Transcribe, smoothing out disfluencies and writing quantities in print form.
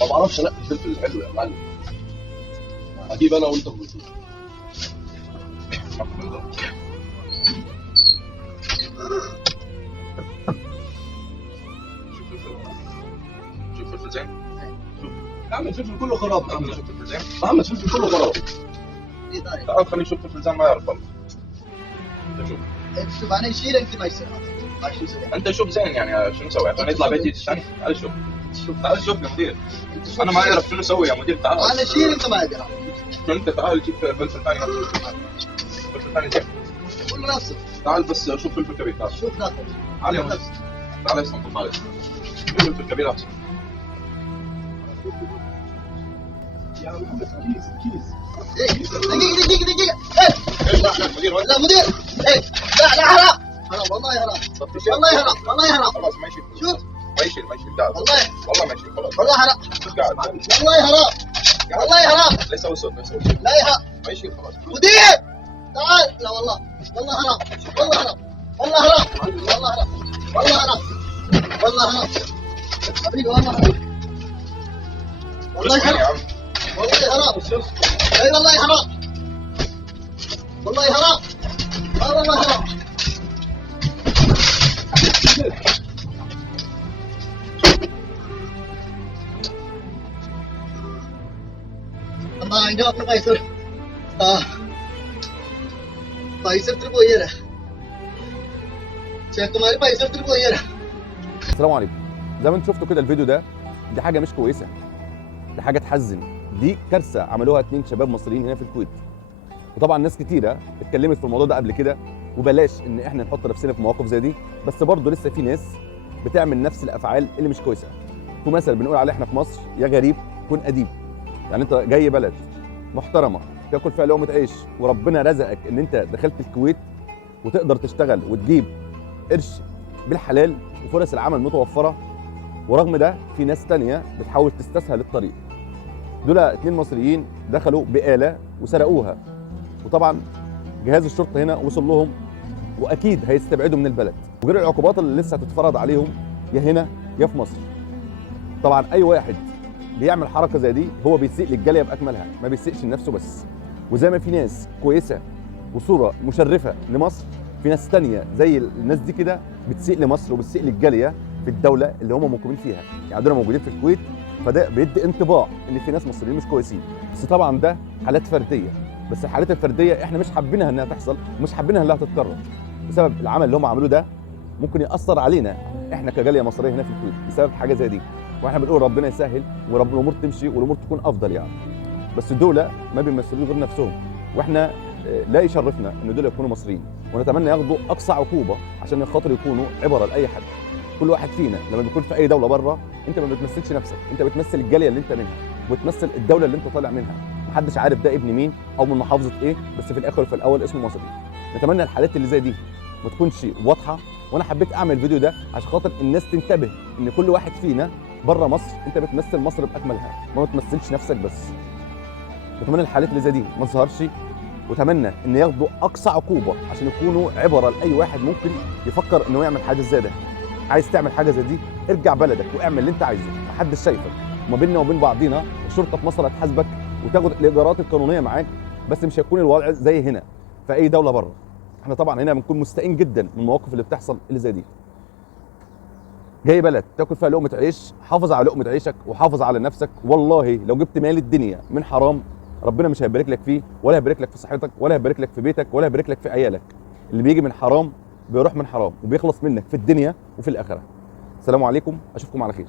ما بعرفش انقي الفلفل الحلو يا معلم. اجيب انا وانت ونشوف. شوف فلفل زين. يا عم الفلفل كله خراب يا عم. شوف فلفل زين. يا عم الفلفل كله خراب. تعال خليني اشوف فلفل زين ما يعرف والله. انت شوف. شوف انا يشيل انت ما يصير هذا شو يصير. انت شوف زين يعني شنو نسوي عشان يطلع بيتي الثاني. تعال شوف. تعال شوف يا مدير. انا ما اعرف شنو اسوي يا مدير. تعال. انا شيل انت ما ادري. انت تعال جيب فلفل ثاني. فلفل ثاني زين. كل نفسك. تعال بس شوف فلفل كبير. تعال. شوف نفسك. تعال يا مدير. تعال اسمع تعال. فلفل كبير احسن. يا عم كيس. دقيقة. لا مدير لا مدير. لا حرام والله حرام. والله حرام. خلاص ما يشيل. شوف ما يشيل تعال. والله ما يشيل خلاص. والله حرام. قاعد. والله حرام. لا يسوي صوت. لا يا ما يشيل خلاص. مدير تعال. لا والله حرام. حبيبي والله حرام. والله حرام. اي والله حرام. والله حرام. والله حرام. ini apa Kaiser? Kaiser terboyer. Cek तुम्हारे Kaiser terboyer. السلام عليكم. زي ما انتم شفتوا كده الفيديو ده، دي حاجه مش كويسه، دي حاجه تحزن، دي كارثه عملوها 2 شباب مصريين هنا في الكويت. وطبعا ناس كتيره اتكلمت في الموضوع ده قبل كده، وبلاش ان احنا نحط نفسنا في مواقف زي دي، بس برضه لسه في ناس بتعمل نفس الافعال اللي مش كويسه. في مثل بنقول عليه احنا في مصر: يا غريب كن اديب. يعني انت جاي بلد محترمه تاكل فيها لقمه عيش، وربنا رزقك ان انت دخلت الكويت وتقدر تشتغل وتجيب قرش بالحلال وفرص العمل متوفره، ورغم ده في ناس تانية بتحاول تستسهل الطريق. دول 2 مصريين دخلوا بآلة وسرقوها، وطبعا جهاز الشرطه هنا وصل لهم واكيد هيستبعدوا من البلد، وغير العقوبات اللي لسه هتتفرض عليهم يا هنا يا في مصر. طبعا اي واحد بيعمل حركه زي دي هو بيسيء للجاليه باكملها، ما بيسيئش لنفسه بس. وزي ما في ناس كويسه وصوره مشرفه لمصر، في ناس تانية زي الناس دي كده بتسيء لمصر وبتسيء للجاليه في الدوله اللي هم مقيمين فيها. يعني دول موجودين في الكويت، فده بيدي انطباع ان في ناس مصريين مش كويسين. بس طبعا ده حالات فرديه، بس الحالات الفرديه احنا مش حابينها انها تحصل ومش حابينها انها تتكرر، بسبب العمل اللي هم عملوه ده ممكن ياثر علينا احنا كجاليه مصريه هنا في الكويت بسبب حاجه زي دي. واحنا بنقول ربنا يسهل ورب الامور تمشي والامور تكون افضل يعني. بس دول ما بيمثلوش غير نفسهم، واحنا لا يشرفنا ان دول يكونوا مصريين، ونتمنى ياخدوا اقصى عقوبه عشان خاطر يكونوا عبره لاي حد. كل واحد فينا لما بيكون في اي دوله بره، انت ما بتمثلش نفسك، انت بتمثل الجاليه اللي انت منها وبتمثل الدوله اللي انت طالع منها. محدش عارف ده ابن مين او من محافظه ايه، بس في الاخر وفي الاول اسمه مصري. نتمنى الحالات اللي زي دي ما تكونش واضحه، وانا حبيت اعمل الفيديو ده عشان خاطر الناس تنتبه ان كل واحد فينا بره مصر انت بتمثل مصر باكملها، ما بتمثلش نفسك بس. نتمنى الحالات اللي زي دي ما تظهرش، واتمنى ان ياخدوا اقصى عقوبه عشان يكونوا عبره لاي واحد ممكن يفكر انه يعمل حاجه زي ده. عايز تعمل حاجه زي دي ارجع بلدك واعمل اللي انت عايزه، محدش شايفك. وما بيننا وبين بعضينا الشرطه في مصر هتحاسبك وتاخد الاجراءات القانونيه معاك، بس مش هيكون الوضع زي هنا في اي دوله بره. احنا طبعا هنا بنكون مستائين جدا من المواقف اللي بتحصل اللي زي دي. جاي بلد تاكل فيها لقمه عيش، حافظ على لقمه عيشك وحافظ على نفسك. والله لو جبت مال الدنيا من حرام ربنا مش هيبارك لك فيه، ولا هيبارك لك في صحتك، ولا هيبارك لك في بيتك، ولا هيبارك لك في عيالك. اللي بيجي من حرام بيروح من حرام وبيخلص منك في الدنيا وفي الاخره. السلام عليكم، اشوفكم على خير.